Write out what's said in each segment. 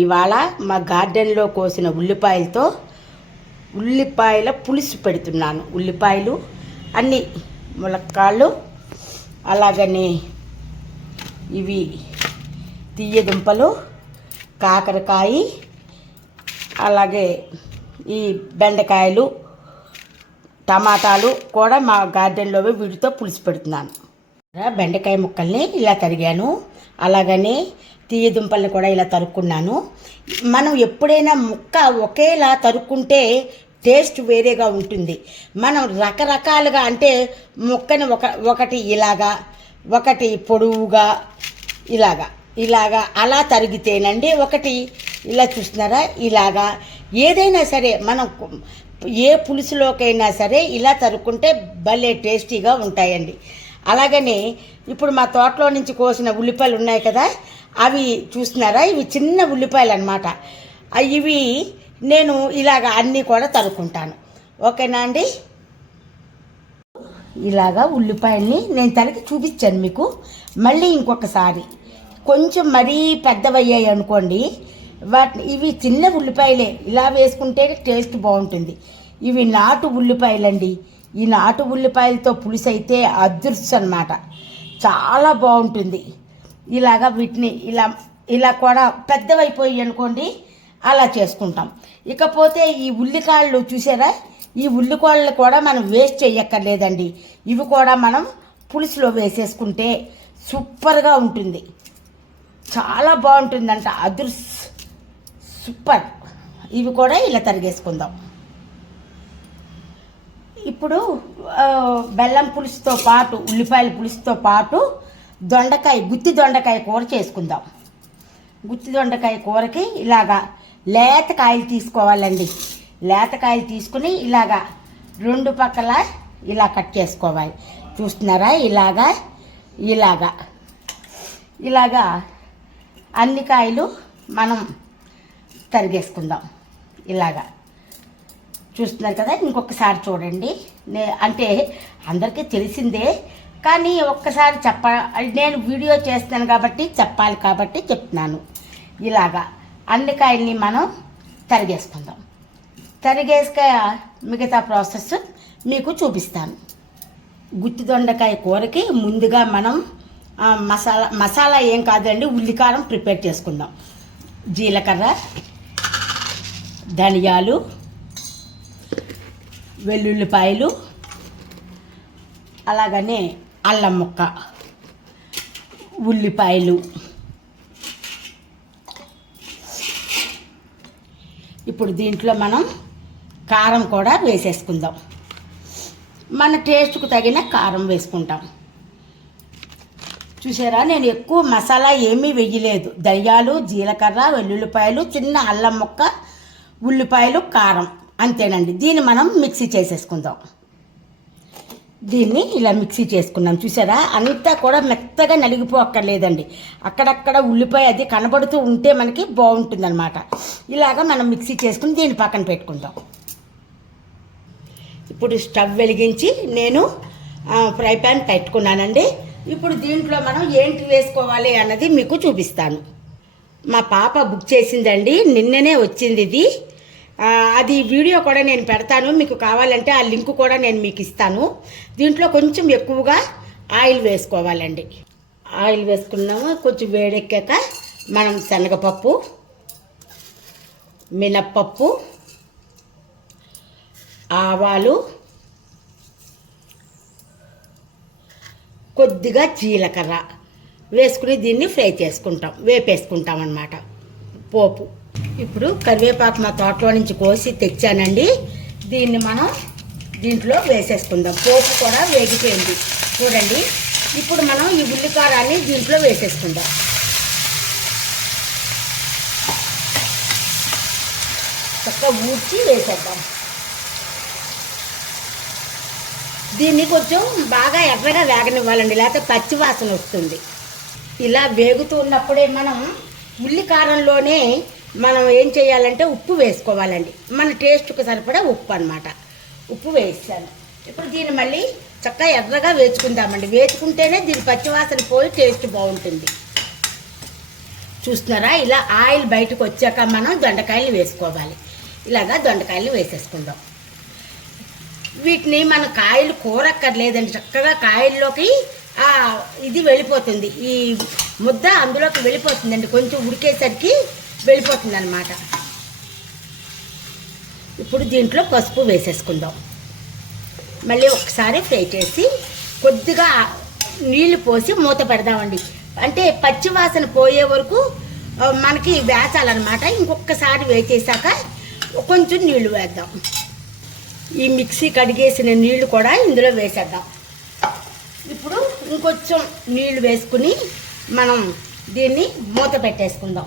ఇవాళ మా గార్డెన్లో కోసిన ఉల్లిపాయలతో ఉల్లిపాయల పులుసు పెడుతున్నాను. ఉల్లిపాయలు అన్నీ ములక్కాళ్ళు, అలాగనే ఇవి తీయదుంపలు, కాకరకాయ, అలాగే ఈ బెండకాయలు, టమాటాలు కూడా మా గార్డెన్లో వీటితో పులుసు పెడుతున్నాను. బెండకాయ ముక్కల్ని ఇలా తరిగాను, అలాగనే తీయదుంపల్ని కూడా ఇలా తరుక్కున్నాను. మనం ఎప్పుడైనా ముక్క ఒకేలా తరుక్కుంటే టేస్ట్ వేరేగా ఉంటుంది. మనం రకరకాలుగా అంటే ముక్కని ఒకటి ఇలాగా, ఒకటి పొడవుగా ఇలాగా అలా తరిగితేనండి, ఒకటి ఇలా చూస్తున్నారా ఇలాగా. ఏదైనా సరే మనం ఏ పులుసులోకైనా సరే ఇలా తరుక్కుంటే భలే టేస్టీగా ఉంటాయండి. అలాగనే ఇప్పుడు మా తోటలో నుంచి కోసిన ఉల్లిపాయలు ఉన్నాయి కదా, అవి చూస్తున్నారా, ఇవి చిన్న ఉల్లిపాయలు అన్నమాట. ఇవి నేను ఇలాగ అన్నీ కూడా తరుక్కుంటాను. ఓకేనా అండి? ఇలాగా ఉల్లిపాయల్ని నేను తరిగి చూపించాను మీకు. మళ్ళీ ఇంకొకసారి కొంచెం మరీ పెద్దవయ్యాయి అనుకోండి, ఇవి చిన్న ఉల్లిపాయలే, ఇలా వేసుకుంటే టేస్ట్ బాగుంటుంది. ఇవి నాటు ఉల్లిపాయలండి. ఈ నాటు ఉల్లిపాయలతో పులుసు అయితే అదృష్టం అన్నమాట, చాలా బాగుంటుంది. ఇలాగా వీటిని ఇలా కూడా పెద్దవైపోయి అనుకోండి, అలా చేసుకుంటాం. ఇకపోతే ఈ ఉల్లికాళ్ళు చూసారా, ఈ ఉల్లికాళ్ళు కూడా మనం వేస్ట్ చేయక్కర్లేదండి. ఇవి కూడా మనం పులుసులో వేసేసుకుంటే సూపర్గా ఉంటుంది, చాలా బాగుంటుందంట, సూపర్. ఇవి కూడా ఇలా తరిగేసుకుందాం. ఇప్పుడు బెల్లం పులుసుతో పాటు, ఉల్లిపాయల పులుసుతో పాటు గుత్తి దొండకాయ కూర చేసుకుందాం. గుత్తి దొండకాయ కూరకి ఇలాగా లేతకాయలు తీసుకోవాలండి. లేతకాయలు తీసుకుని ఇలాగా రెండు పక్కల ఇలా కట్ చేసుకోవాలి. చూస్తున్నారా, ఇలాగా అన్ని కాయలు మనం తరిగేసుకుందాం. ఇలాగా చూస్తున్నారు కదా, ఇంకొకసారి చూడండి. అంటే అందరికీ తెలిసిందే, కానీ ఒక్కసారి నేను వీడియో చేస్తాను కాబట్టి చెప్పాలి కాబట్టి చెప్తున్నాను. ఇలాగా అన్ని కాయల్ని మనం తరిగేసుకుందాం. తరిగేసుక మిగతా ప్రాసెస్ మీకు చూపిస్తాను. గుత్తి దొండకాయ కూరకి ముందుగా మనం మసాలా ఏం కాదండి, ఉల్లికారం ప్రిపేర్ చేసుకుందాం. జీలకర్ర, ధనియాలు, వెల్లుల్లిపాయలు, అలాగనే అల్లం ముక్క, ఉల్లిపాయలు. ఇప్పుడు దీంట్లో మనం కారం కూడా వేసేసుకుందాం. మన టేస్ట్కు తగిన కారం వేసుకుంటాం. చూసారా, నేను ఎక్కువ మసాలా ఏమీ వేయలేదు. ధనియాలు, జీలకర్ర, వెల్లుల్లిపాయలు, చిన్న అల్లం ముక్క, ఉల్లిపాయలు, కారం, అంతేనండి. దీన్ని మనం మిక్సీ చేసేసుకుందాం. దీన్ని ఇలా మిక్సీ చేసుకున్నాం. చూసారా, అంతా కూడా మెత్తగా నలిగిపోక్కర్లేదండి. అక్కడక్కడ ఉల్లిపాయ అది కనబడుతూ ఉంటే మనకి బాగుంటుందన్నమాట. ఇలాగా మనం మిక్సీ చేసుకుని దీన్ని పక్కన పెట్టుకుందాం. ఇప్పుడు స్టవ్ వెలిగించి నేను ఫ్రై ప్యాన్ పెట్టుకున్నానండి. ఇప్పుడు దీంట్లో మనం ఏంటి వేసుకోవాలి అన్నది మీకు చూపిస్తాను. మా పాప బుక్ చేసిందండి, నిన్ననే వచ్చింది ఇది. అది వీడియో కూడా నేను పెడతాను, మీకు కావాలంటే ఆ లింక్ కూడా నేను మీకు ఇస్తాను. దీంట్లో కొంచెం ఎక్కువగా ఆయిల్ వేసుకోవాలండి. ఆయిల్ వేసుకున్నాము. కొంచెం వేడెక్కాక మనం శనగపప్పు, మినప్పప్పు, ఆవాలు, కొద్దిగా జీలకర్ర వేసుకుని దీన్ని ఫ్రై చేసుకుంటాం, వేపేసుకుంటాం అన్నమాట పోపు. ఇప్పుడు కరివేపాకు మా తోటలో నుంచి కోసి తెచ్చానండి. దీన్ని మనం దీంట్లో వేసేసుకుందాం. పోపు కూడా వేగిపోయింది చూడండి. ఇప్పుడు మనం ఈ ఉల్లికారాన్ని దీంట్లో వేసేసుకుందాం. చక్కగా ఊడ్చి వేసేద్దాం. దీన్ని కొంచెం బాగా ఎర్రగా వేగనివ్వాలండి, లేకపోతే పచ్చి వాసన వస్తుంది. ఇలా వేగుతూ ఉన్నప్పుడే మనం ఉల్లికారంలోనే మనం ఏం చేయాలంటే ఉప్పు వేసుకోవాలండి. మన టేస్ట్కి సరిపడా ఉప్పు అన్నమాట. ఉప్పు వేసాను. ఇప్పుడు దీన్ని మళ్ళీ చక్కగా ఎర్రగా వేసుకుందామండి. వేసుకుంటేనే దీని పచ్చివాసన పోయి టేస్ట్ బాగుంటుంది. చూస్తున్నారా, ఇలా ఆయిల్ బయటకు వచ్చాక మనం దొండకాయలు వేసుకోవాలి. ఇలాగా దొండకాయలు వేసేసుకుందాం. వీటిని మన కాయలు కూరక్కర్లేదండి, చక్కగా కాయల్లోకి ఇది వెళ్ళిపోతుంది, ఈ ముద్ద అందులోకి వెళ్ళిపోతుందండి, కొంచెం ఉడికేసరికి వెళ్ళిపోతుంది అన్నమాట. ఇప్పుడు దీంట్లో పసుపు వేసేసుకుందాం. మళ్ళీ ఒకసారి ఫ్రై చేసి కొద్దిగా నీళ్లు పోసి మూత పెడదామండి. అంటే పచ్చివాసన పోయే వరకు మనకి వేసాలన్నమాట. ఇంకొకసారి వేసేసాక కొంచెం నీళ్లు వేద్దాం. ఈ మిక్సీ కడిగేసిన నీళ్లు కూడా ఇందులో వేసేద్దాం. ఇప్పుడు ఇంకొంచెం నీళ్లు వేసుకుని మనం దీన్ని మూత పెట్టేసుకుందాం.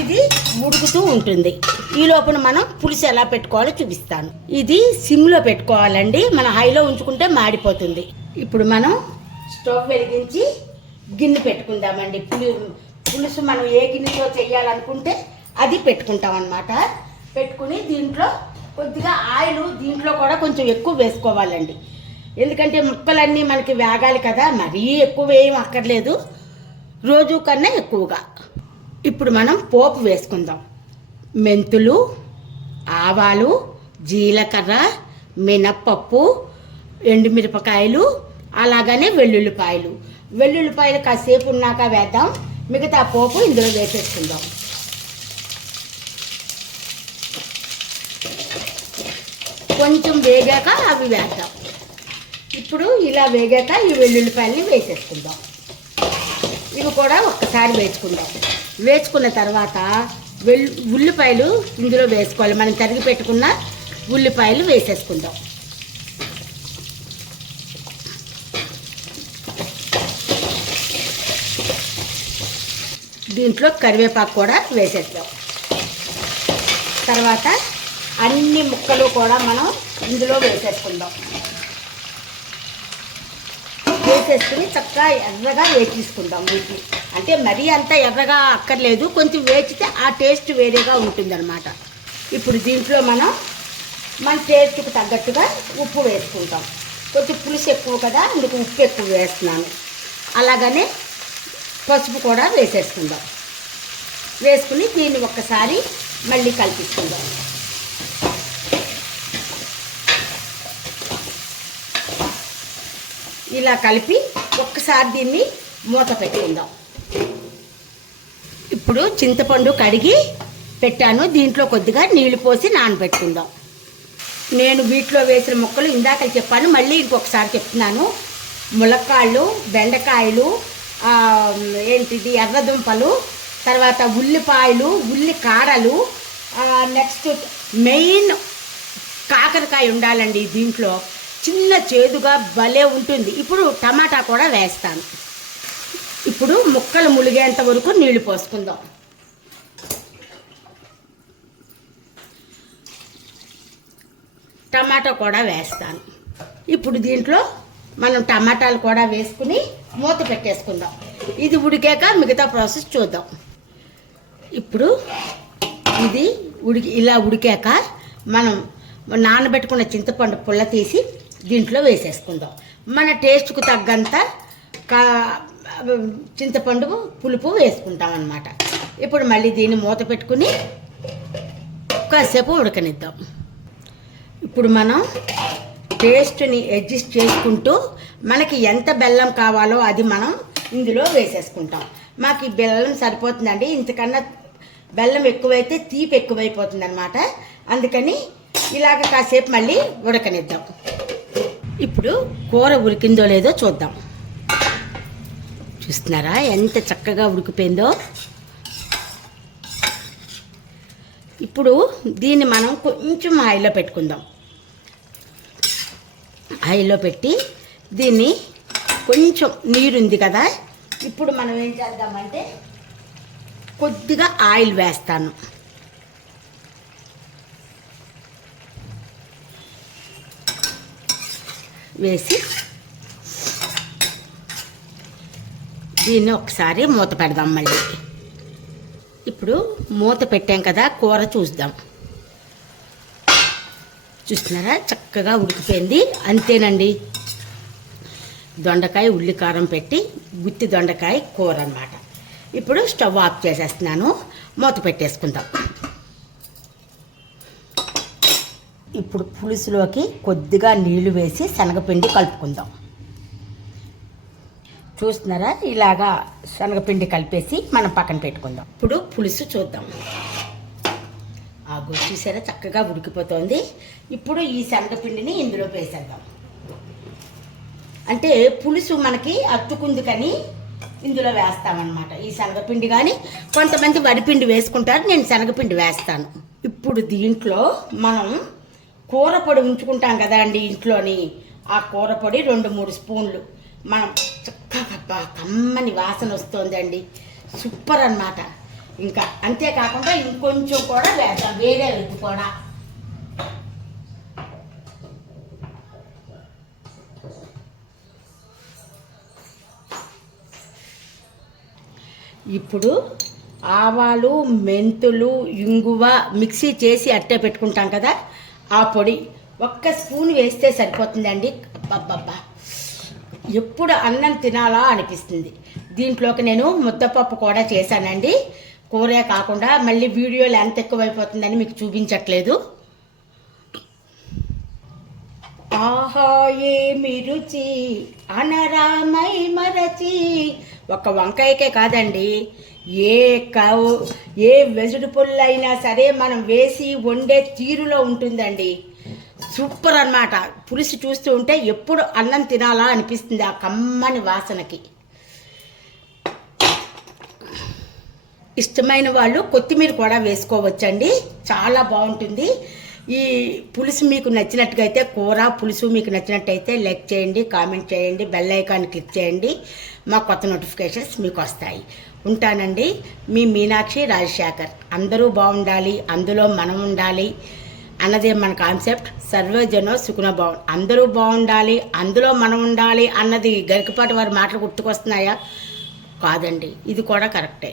ఇది ఉడుకుతూ ఉంటుంది. ఈ లోపల మనం పులుసు ఎలా పెట్టుకోవాలో చూపిస్తాను. ఇది సిమ్లో పెట్టుకోవాలండి, మన హైలో ఉంచుకుంటే మాడిపోతుంది. ఇప్పుడు మనం స్టవ్ వెలిగించి గిన్నె పెట్టుకుందామండి. పులుసు మనం ఏ గిన్నెతో చేయాలనుకుంటే అది పెట్టుకుంటాం అన్నమాట. పెట్టుకుని దీంట్లో కొద్దిగా ఆయిల్ దీంట్లో కూడా కొంచెం ఎక్కువ వేసుకోవాలండి. ఎందుకంటే ముక్కలన్నీ మనకి వేగాలి కదా, మరీ ఎక్కువ ఏం అక్కర్లేదు, రోజు కన్నా ఎక్కువగా. ఇప్పుడు మనం పోపు వేసుకుందాం. మెంతులు, ఆవాలు, జీలకర్ర, మినప్పప్పు, ఎండుమిరపకాయలు, అలాగనే వెల్లుల్లిపాయలు. వెల్లుల్లిపాయలు కాసేపు ఉన్నాక వేద్దాం. మిగతా పోపు ఇందులో వేసేసుకుందాం. కొంచెం వేగాక అవి వేద్దాం. ఇప్పుడు ఇలా వేగాక ఈ వెల్లుల్లిపాయలని వేసేసుకుందాం. ఇవి కూడా ఒక్కసారి వేసుకుందాం. వేసుకున్న తర్వాత ఉల్లిపాయలు ఇందులో వేసుకోవాలి. మనం తరిగి పెట్టుకున్న ఉల్లిపాయలు వేసేసుకుందాం. దీంట్లో కరివేపాకు కూడా వేసేద్దాం. తర్వాత అన్ని ముక్కలు కూడా మనం ఇందులో వేసేసుకుందాం. వేసేసుకుని చక్కగా ఎర్రగా వేయించుకుందాం. వీటిని అంటే మరీ అంత ఎర్రగా అక్కర్లేదు, కొంచెం వేచితే ఆ టేస్ట్ వేరేగా ఉంటుందన్నమాట. ఇప్పుడు దీంట్లో మనం మన టేస్ట్కి తగ్గట్టుగా ఉప్పు వేసుకుంటాం. కొంచెం పులుసు ఎక్కువ కదా, అందుకు ఉప్పు ఎక్కువ వేస్తున్నాను. అలాగనే పసుపు కూడా వేసేసుకుందాం. వేసుకుని దీన్ని ఒక్కసారి మళ్ళీ కలిపిస్తుందాం. ఇలా కలిపి ఒక్కసారి దీన్ని మూత పెట్టుకుందాం. ఇప్పుడు చింతపండు కడిగి పెట్టాను, దీంట్లో కొద్దిగా నీళ్లు పోసి నానబెట్టుకుందాం. నేను వీటిలో వేసిన ముక్కలు ఇందాక చెప్పాను, మళ్ళీ ఇంకొకసారి చెప్తున్నాను. ములక్కాళ్ళు, బెండకాయలు, ఏంటిది ఎర్రదుంపలు, తర్వాత ఉల్లిపాయలు, ఉల్లి కాడలు, నెక్స్ట్ మెయిన్ కాకరకాయ ఉండాలండి దీంట్లో, చిన్న చేదుగా భలే ఉంటుంది. ఇప్పుడు టమాటా కూడా వేస్తాను. ఇప్పుడు ముక్కలు ములిగేంత వరకు నీళ్లు పోసుకుందాం. టమాటా కూడా వేస్తాను. ఇప్పుడు దీంట్లో మనం టమాటాలు కూడా వేసుకుని మూత పెట్టేసుకుందాం. ఇది ఉడికాక మిగతా ప్రాసెస్ చూద్దాం. ఇప్పుడు ఇది ఇలా ఉడికాక మనం నానబెట్టుకున్న చింతపండు పుల్ల తీసి దీంట్లో వేసేసుకుందాం. మన టేస్ట్కు తగ్గంత చింతపండు పులుపు వేసుకుంటాం అన్నమాట. ఇప్పుడు మళ్ళీ దీన్ని మూత పెట్టుకుని కాసేపు ఉడకనిద్దాం. ఇప్పుడు మనం టేస్ట్ని అడ్జస్ట్ చేసుకుంటూ మనకి ఎంత బెల్లం కావాలో అది మనం ఇందులో వేసేసుకుంటాం. మాకు ఈ బెల్లం సరిపోతుందండి, ఇంతకన్నా బెల్లం ఎక్కువైతే తీపి ఎక్కువైపోతుంది అన్నమాట. అందుకని ఇలాగ కాసేపు మళ్ళీ ఉడకనిద్దాం. ఇప్పుడు కూర ఉడికిందో లేదో చూద్దాం. చూస్తున్నారా ఎంత చక్కగా ఉడికిపోయిందో. ఇప్పుడు దీన్ని మనం కొంచెం హైలో పెట్టుకుందాం. హైలో పెట్టి దీన్ని కొంచెం నీరుంది కదా, ఇప్పుడు మనం ఏం చేద్దామంటే కొద్దిగా ఆయిల్ వేస్తాను. వేసి దీన్ని ఒకసారి మూత పెడదాం. మళ్ళీ ఇప్పుడు మూత పెట్టాం కదా, కూర చూద్దాం. చూస్తున్నారా చక్కగా ఉడికిపోయింది. అంతేనండి, దొండకాయ ఉల్లికారం పెట్టి గుత్తి దొండకాయ కూర అన్నమాట. ఇప్పుడు స్టవ్ ఆఫ్ చేసేస్తున్నాను, మూత పెట్టేసుకుందాం. ఇప్పుడు పులుసులోకి కొద్దిగా నీళ్లు వేసి శనగపిండి కలుపుకుందాం. చూస్తున్నారా, ఇలాగా శనగపిండి కలిపేసి మనం పక్కన పెట్టుకుందాం. ఇప్పుడు పులుసు చూద్దాం. ఆ గుడి చూసారా చక్కగా ఉడికిపోతుంది. ఇప్పుడు ఈ శనగపిండిని ఇందులో వేసేద్దాం. అంటే పులుసు మనకి అత్తుకుంది కానీ ఇందులో వేస్తామన్నమాట. ఈ శనగపిండి కానీ కొంతమంది వడిపిండి వేసుకుంటారు, నేను శనగపిండి వేస్తాను. ఇప్పుడు దీంట్లో మనం కూర పొడి ఉంచుకుంటాం కదా అండి ఇంట్లోని, ఆ కూర పొడి 2-3 స్పూన్లు మనం చక్కగా కమ్మని వాసన వస్తుందండి, సూపర్ అన్నమాట. ఇంకా అంతేకాకుండా ఇంకొంచెం కూడా వేద్దాం, వేరే ఉప్పు కూడా. ఇప్పుడు ఆవాలు, మెంతులు, ఇంగువ మిక్సీ చేసి అట్టే పెట్టుకుంటాం కదా, ఆ పొడి 1 స్పూన్ వేస్తే సరిపోతుందండి. అబ్బబ్బబ్బా, ఎప్పుడు అన్నం తినాలా అనిపిస్తుంది. దీంట్లోకి నేను ముద్దపప్పు కూడా చేశానండి, కూరే కాకుండా. మళ్ళీ వీడియోలు ఎంత ఎక్కువైపోతుందని మీకు చూపించట్లేదు. ఆహా ఏమి రుచి అనరామై మరచి, ఒక వంకాయకే కాదండి, ఏ వెజిటబుల్ అయినా సరే మనం వేసి వండే తీరులో ఉంటుందండి. సూపర్ అన్నమాట. పులుసు చూస్తూ ఉంటే ఎప్పుడు అన్నం తినాలా అనిపిస్తుంది ఆ కమ్మని వాసనకి. ఇష్టమైన వాళ్ళు కొత్తిమీర కూడా వేసుకోవచ్చండి, చాలా బాగుంటుంది. ఈ పులుసు మీకు నచ్చినట్టుగైతే, కూర పులుసు మీకు నచ్చినట్టయితే లైక్ చేయండి, కామెంట్ చేయండి, బెల్ ఐకాన్ క్లిక్ చేయండి. మా కొత్త నోటిఫికేషన్స్ మీకు వస్తాయి. ఉంటానండి, మీ మీనాక్షి రాజశేఖర్. అందరూ బాగుండాలి, అందులో మనం ఉండాలి అన్నదే మన కాన్సెప్ట్. సర్వజనో సుఖనో భవంతు. అందరూ బాగుండాలి, అందులో మనం ఉండాలి అన్నది గరికపాటి వారి మాటలు గుర్తుకొస్తున్నాయా? కాదండి, ఇది కూడా కరెక్టే.